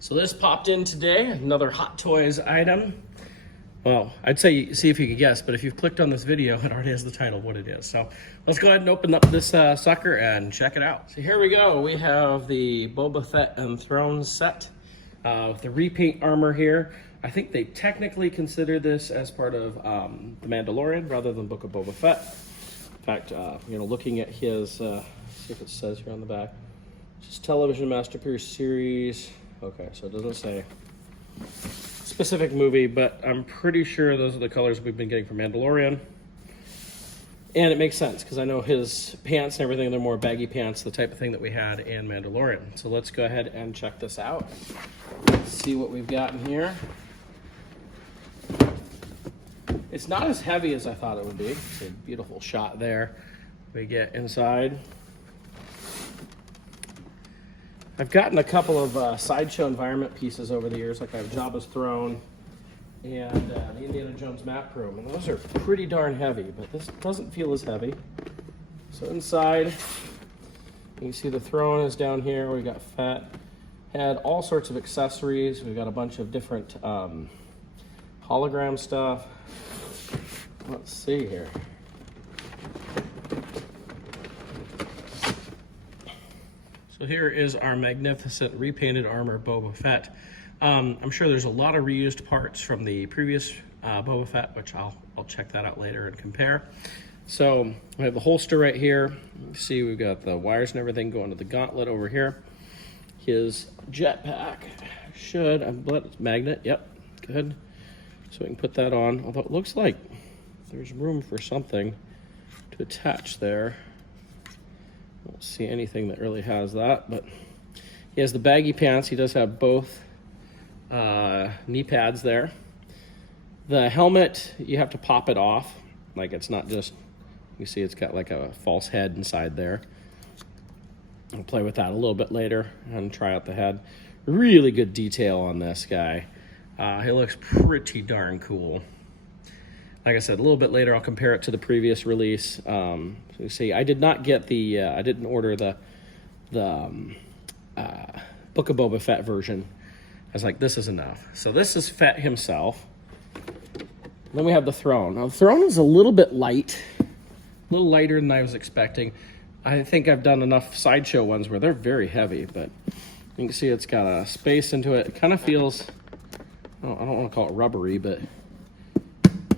So this popped in today, another Hot Toys item. Well, I'd say see if you could guess, but if you've clicked on this video, it already has the title of what it is. So let's go ahead and open up this sucker and check it out. So here we go. We have the Boba Fett and Throne set with the repaint armor here. I think they technically consider this as part of The Mandalorian rather than Book of Boba Fett. In fact, looking at his, see if it says here on the back, just television masterpiece series. Okay, so it doesn't say specific movie, but I'm pretty sure those are the colors we've been getting from Mandalorian. And it makes sense because I know his pants and everything, they're more baggy pants, the type of thing that we had in Mandalorian. So let's go ahead and check this out. Let's see what we've got in here. It's not as heavy as I thought it would be. It's a beautiful shot there. We get inside. I've gotten a couple of Sideshow environment pieces over the years, like I have Jabba's Throne and the Indiana Jones map room, and those are pretty darn heavy, but this doesn't feel as heavy. So inside, you can see the throne is down here. We got Fett. Had all sorts of accessories. We've got a bunch of different hologram stuff. Let's see here. So here is our magnificent repainted armor Boba Fett. I'm sure there's a lot of reused parts from the previous Boba Fett, which I'll check that out later and compare. So we have the holster right here. You see we've got the wires and everything going to the gauntlet over here. His jetpack should, I believe it's magnet, yep, good. So we can put that on, although it looks like there's room for something to attach there. I don't see anything that really has that, but he has the baggy pants. He does have both knee pads there. The helmet, you have to pop it off. Like it's not just, you see it's got like a false head inside there. I'll play with that a little bit later and try out the head. Really good detail on this guy. He looks pretty darn cool. Like I said, a little bit later, I'll compare it to the previous release. So you see, I did not get the, I didn't order the Book of Boba Fett version. I was like, this is enough. So this is Fett himself. Then we have the throne. Now the throne is a little bit light, a little lighter than I was expecting. I think I've done enough Sideshow ones where they're very heavy, but you can see it's got a space into it. It kind of feels, I don't want to call it rubbery, but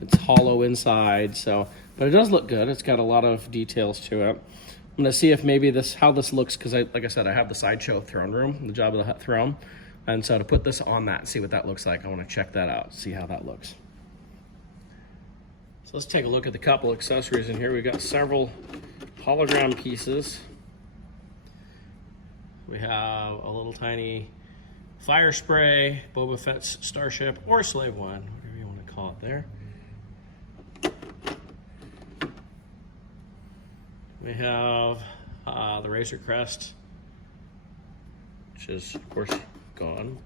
it's hollow inside, so, but it does look good. It's got a lot of details to it. I'm gonna see if maybe how this looks, because like I said, I have the Sideshow throne room, the Jabba the Hutt throne, and so to put this on that, see what that looks like, I want to check that out, see how that looks. So let's take a look at the couple accessories in here. We've got several hologram pieces. We have a little tiny fire spray, Boba Fett's starship, or Slave One, whatever you want to call it there. We have the Razor Crest, which is, of course, gone.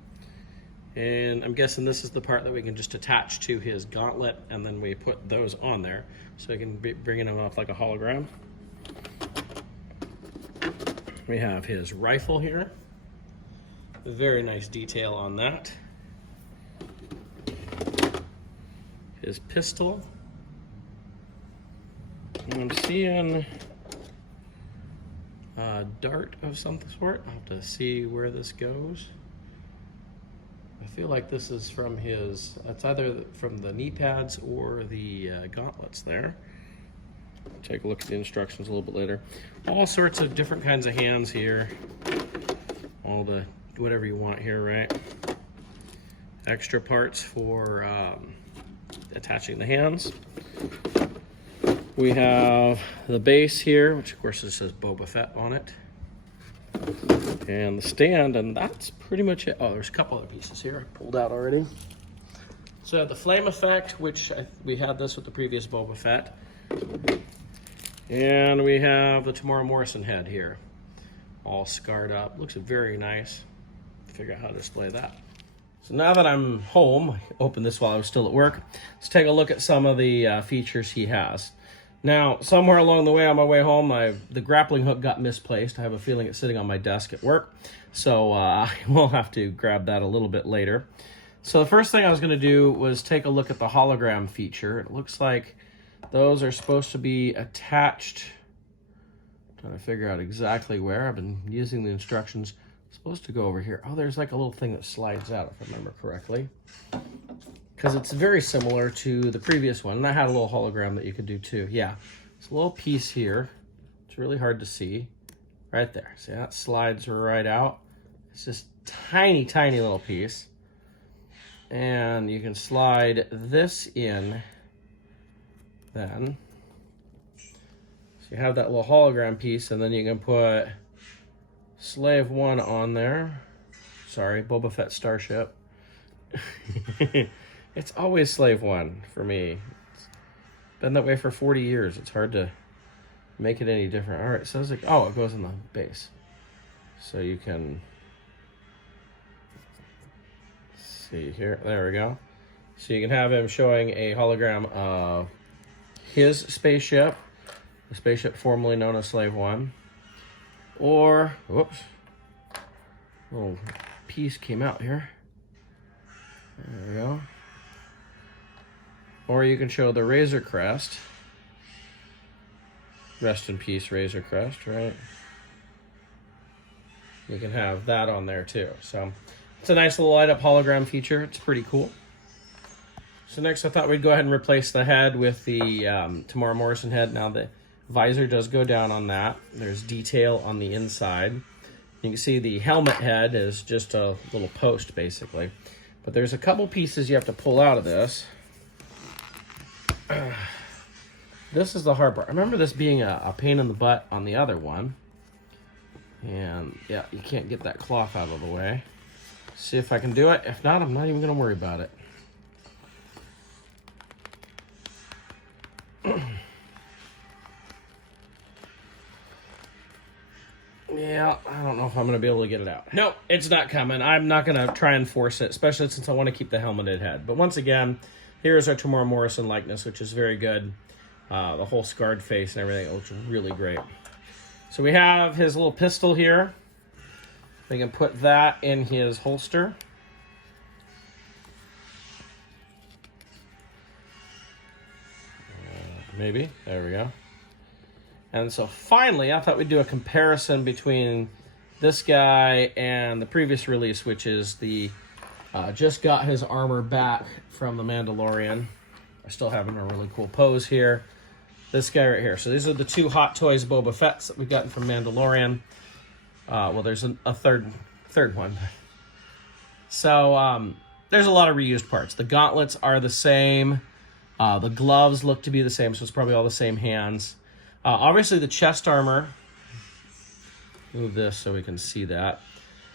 And I'm guessing this is the part that we can just attach to his gauntlet, and then we put those on there, so we can bring him off like a hologram. We have his rifle here. Very nice detail on that. His pistol. And I'm seeing a dart of some sort. I'll have to see where this goes. I feel like this is from his, it's either from the knee pads or the gauntlets there. Take a look at the instructions a little bit later. All sorts of different kinds of hands here. All the, whatever you want here, right? Extra parts for attaching the hands. We have the base here, which of course it says Boba Fett on it. And the stand, and that's pretty much it. Oh, there's a couple other pieces here I pulled out already. So the flame effect, which we had this with the previous Boba Fett. And we have the Tamora Morrison head here, all scarred up. Looks very nice. Figure out how to display that. So now that I'm home, I opened this while I was still at work. Let's take a look at some of the features he has. Now, somewhere along the way on my way home, the grappling hook got misplaced. I have a feeling it's sitting on my desk at work, so I will have to grab that a little bit later. So the first thing I was going to do was take a look at the hologram feature. It looks like those are supposed to be attached. I'm trying to figure out exactly where. I've been using the instructions. It's supposed to go over here. Oh, there's like a little thing that slides out, if I remember correctly. Because it's very similar to the previous one. And I had a little hologram that you could do too. Yeah, it's a little piece here. It's really hard to see. Right there. See, that slides right out. It's just tiny, tiny little piece. And you can slide this in then. So you have that little hologram piece, and then you can put Slave 1 on there. Sorry, Boba Fett starship. It's always Slave 1 for me. It's been that way for 40 years. It's hard to make it any different. All right, so it's like, oh, it goes in the base. So you can see here. There we go. So you can have him showing a hologram of his spaceship, the spaceship formerly known as Slave 1. Or, whoops, a little piece came out here. There we go. Or you can show the Razor Crest. Rest in peace, Razor Crest, right? You can have that on there too. So it's a nice little light up hologram feature. It's pretty cool. So next I thought we'd go ahead and replace the head with the Tamora Morrison head. Now the visor does go down on that. There's detail on the inside. You can see the helmet head is just a little post basically. But there's a couple pieces you have to pull out of this. This is the hard part. I remember this being a pain in the butt on the other one. And yeah, you can't get that cloth out of the way. See if I can do it. If not, I'm not even going to worry about it. Yeah, I don't know if I'm going to be able to get it out. No, it's not coming. I'm not going to try and force it, especially since I want to keep the helmeted head. But once again, here's our Tamora Morrison likeness, which is very good. The whole scarred face and everything looks really great. So we have his little pistol here. We can put that in his holster. Maybe. There we go. And so finally, I thought we'd do a comparison between this guy and the previous release, which is the just got his armor back from the Mandalorian. I still have him in a really cool pose here. This guy right here. So these are the two Hot Toys Boba Fett's that we've gotten from Mandalorian. Well, there's a third one. So there's a lot of reused parts. The gauntlets are the same. The gloves look to be the same, so it's probably all the same hands. Obviously, the chest armor. Move this so we can see that.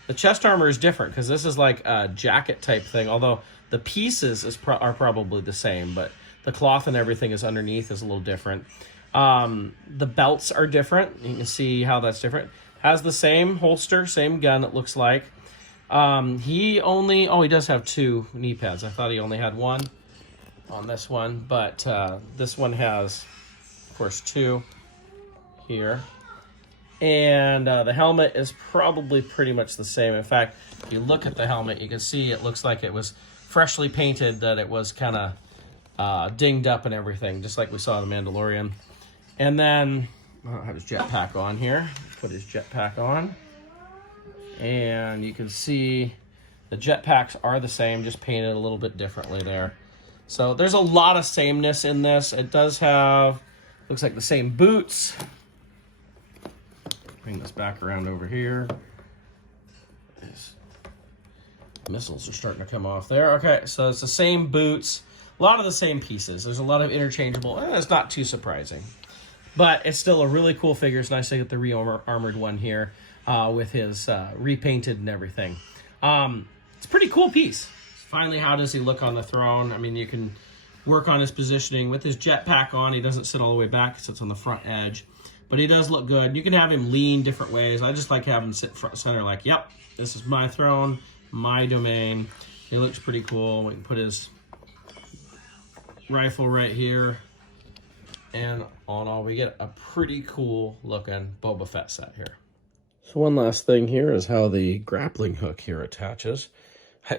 The chest armor is different because this is like a jacket type thing, although the pieces are probably the same, but the cloth and everything is underneath is a little different. The belts are different. You can see how that's different. Has the same holster, same gun, it looks like. He does have two knee pads. I thought he only had one on this one, but this one has, of course, two here. And the helmet is probably pretty much the same. In fact, if you look at the helmet, you can see it looks like it was freshly painted, that it was kind of dinged up and everything, just like we saw in The Mandalorian. And then, I have his jetpack on here. Put his jetpack on. And you can see the jetpacks are the same, just painted a little bit differently there. So there's a lot of sameness in this. It does have, looks like the same boots. Bring this back around over here. These missiles are starting to come off there. Okay, so it's the same boots. A lot of the same pieces. There's a lot of interchangeable, and it's not too surprising. But it's still a really cool figure. It's nice to get the re-armored one here with his repainted and everything. It's a pretty cool piece. Finally, how does he look on the throne? I mean, you can work on his positioning. With his jetpack on, he doesn't sit all the way back. He sits on the front edge. But he does look good. You can have him lean different ways. I just like having him sit front center like, yep, this is my throne, my domain. He looks pretty cool. We can put his rifle right here. And all in all, we get a pretty cool looking Boba Fett set here. So one last thing here is how the grappling hook here attaches.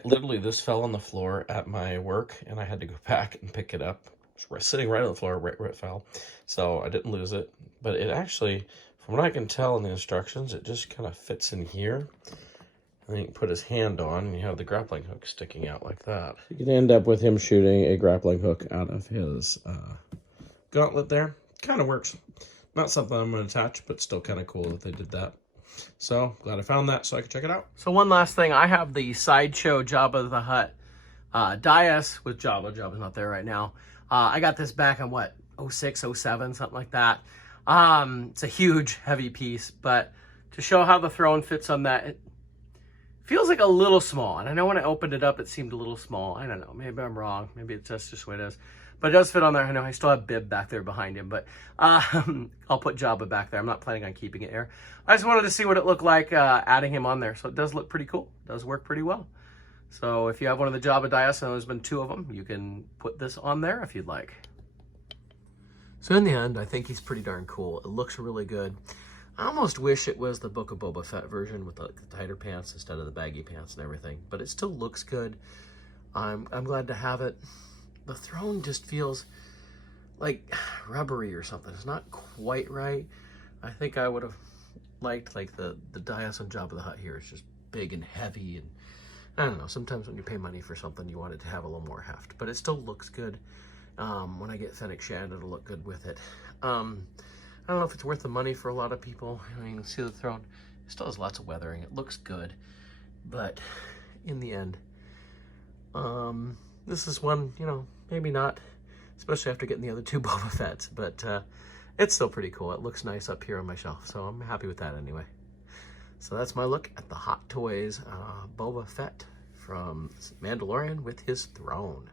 Literally, this fell on the floor at my work, and I had to go back and pick it up. It's sitting right on the floor, right where it fell. So I didn't lose it. But it actually, from what I can tell in the instructions, it just kind of fits in here. And then you can put his hand on, and you have the grappling hook sticking out like that. You can end up with him shooting a grappling hook out of his gauntlet there. Kind of works. Not something I'm going to attach, but still kind of cool that they did that. So, glad I found that so I could check it out. So one last thing, I have the Sideshow Jabba the Hutt dais with Jabba. Jabba's not there right now. I got this back in, what, 06, 07, something like that. It's a huge, heavy piece, but to show how the throne fits on that, it feels like a little small. And I know when I opened it up, it seemed a little small. I don't know, maybe I'm wrong. Maybe it's just the way it is. But it does fit on there. I know I still have Bib back there behind him, but I'll put Jabba back there. I'm not planning on keeping it here. I just wanted to see what it looked like adding him on there. So it does look pretty cool. It does work pretty well. So if you have one of the Jabba dais, and there's been 2 of them, you can put this on there if you'd like. So in the end, I think he's pretty darn cool. It looks really good. I almost wish it was the Book of Boba Fett version with the tighter pants instead of the baggy pants and everything, but it still looks good. I'm glad to have it. The throne just feels like rubbery or something. It's not quite right. I think I would have liked like the dais on Jabba the Hutt here. It's just big and heavy, and I don't know. Sometimes when you pay money for something, you want it to have a little more heft, but it still looks good. When I get Fennec Shand, it'll look good with it. I don't know if it's worth the money for a lot of people. I mean, you can see the throne. It still has lots of weathering. It looks good, but in the end, this is one, you know, maybe not, especially after getting the other 2 Boba Fetts, but it's still pretty cool. It looks nice up here on my shelf, so I'm happy with that anyway. So that's my look at the Hot Toys Boba Fett from Mandalorian with his throne.